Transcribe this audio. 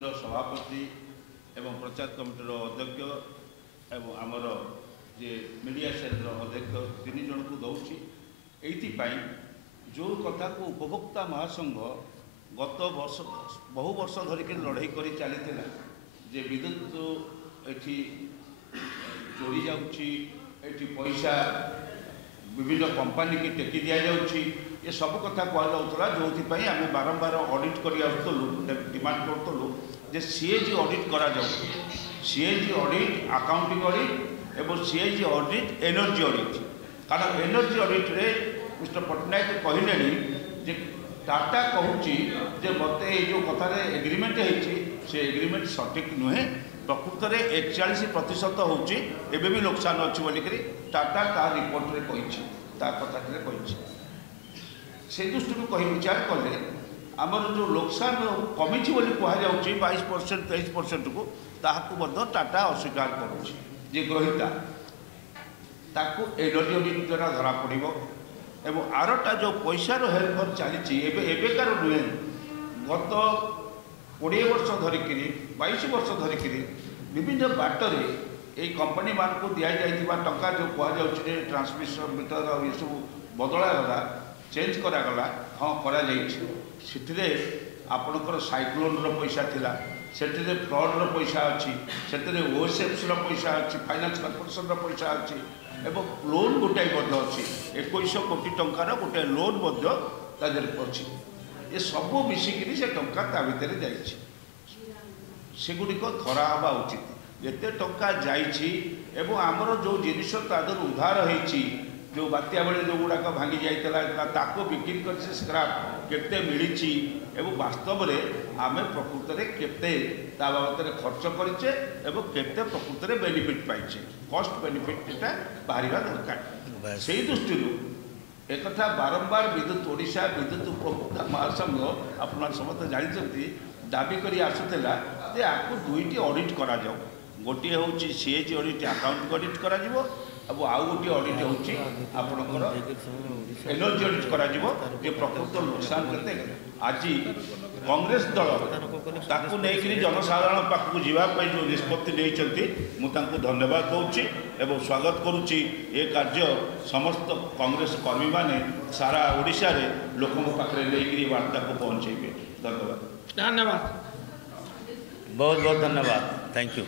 सभापति एवं प्रचार कमिटर अध्यक्ष एवं आमर जे मीडिया सेल अध्यक्ष तीन जन को दौर ये जो कथा को उपभोक्ता महासंघ गत वर्ष बहु वर्ष धरिक लड़ाई कर चली जे विद्युत एठी चोरी जाऊँगी पैसा विभिन्न कंपनी की टेकी दि जाऊँगी ये सब कथा कहला जो आम बारंबार ऑडिट कर डिमांड करूँ जे सीएजी ऑडिट करा सीएजी ऑडिट अकाउंटिंग ऑडिट एवं सीएजी ऑडिट एनर्जी ऑडिट कारण एनर्जी ऑडिट रे मिस्टर पट्टनायक कहले जे टाटा कहूँ जे मत जो कथार एग्रीमेंट से एग्रीमेंट सठिक नुहे प्रकृत में 41% होची एबे भी नुकसान अच्छी बोलिक टाटा ता रिपोर्ट रे कही कथा कही से दृष्टि कही विचार कले आमर जो नुकसान कमी कहु 22% 23% को ताकू टाटा अस्वीकार करुँचे ग्रहिता ताकू एनर्जी ऑडिट द्वारा धरा पड़ो एवं आरटा जो पैसार हेरफेर चली एबेकार नुहे गत 20 वर्ष धरिक 22 वर्ष धरिक विभिन्न बाटरे ये कंपनी मान को दि जाइए टंका जो कहुचे ट्रांसमिशन मीटर ये सब बदलागला चेंज करागला हाँ कर आपणकर साइक्लोन पैसा थिला से फ्लड पैसा अच्छी से ओएसएफ्स पैसा अच्छी फाइनान्स कॉर्पोरेशन पैसा अच्छी एवं लोन गोटाए अच्छी 2100 कोटी टंकार गोटे लोन अच्छी ये सब मिसिकी से टंका ता भितर जागुड़िक धरा हवा उचित जिते टंका जाइए आमर जो जिनिस तादर उधार होती जो बात्या बेले जो गुड़ाक भांगी जाता बिक्री कर स्क्राप केते मिली एवं वास्तव में आम प्रकृत में केते बाबद खर्च करें केते प्रकृत में बेनिफिट पाइचे कस्ट बेनिफिट यहाँ बाहर दरकार से दृष्टि एक बारंबार विद्युत ओडिशा विद्युत उपभोक्ता महासंघ आप समस्त जानते दाबी कर आसूला जे आपको दुईटी ऑडिट करा जाओ गोटे हूँ सीएजी ऑडिट अकाउंट ऑडिट करा अब आउ गोटे ऑडिट हूँ आपणकर एनर्जी ऑडिट करा जे प्रकृत नुकसान करते आज कांग्रेस दल ताकू नहीं जनसाधारण पाखक जावाई जो निष्पत्ति नहीं मुझे धन्यवाद दूसरी एवं स्वागत करुच्ची ये कार्य समस्त कांग्रेस कर्मी माने सारा ओडिशा रे लोकों पाखे लेकिन वार्ता को पहुँचे। धन्यवाद धन्यवाद बहुत बहुत धन्यवाद थैंक यू।